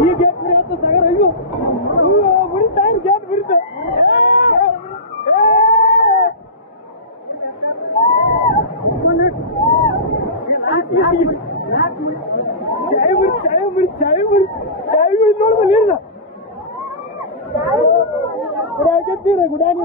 ಈ ಗೇಟ್ ಬಿಡಿ ಹತ್ತು ಸಾಗರ ಅಯ್ಯೋ ಬಿಡ್ತಾ ಗೇಟ್ ಬಿಡ್ತಾ ಚಾಯ್ ಬಿಡಿ ನೋಡ್ದ ನೀರ್ದ ಗುಡಾಗಿದ್ದೀರ ಗುಡಾಗಿ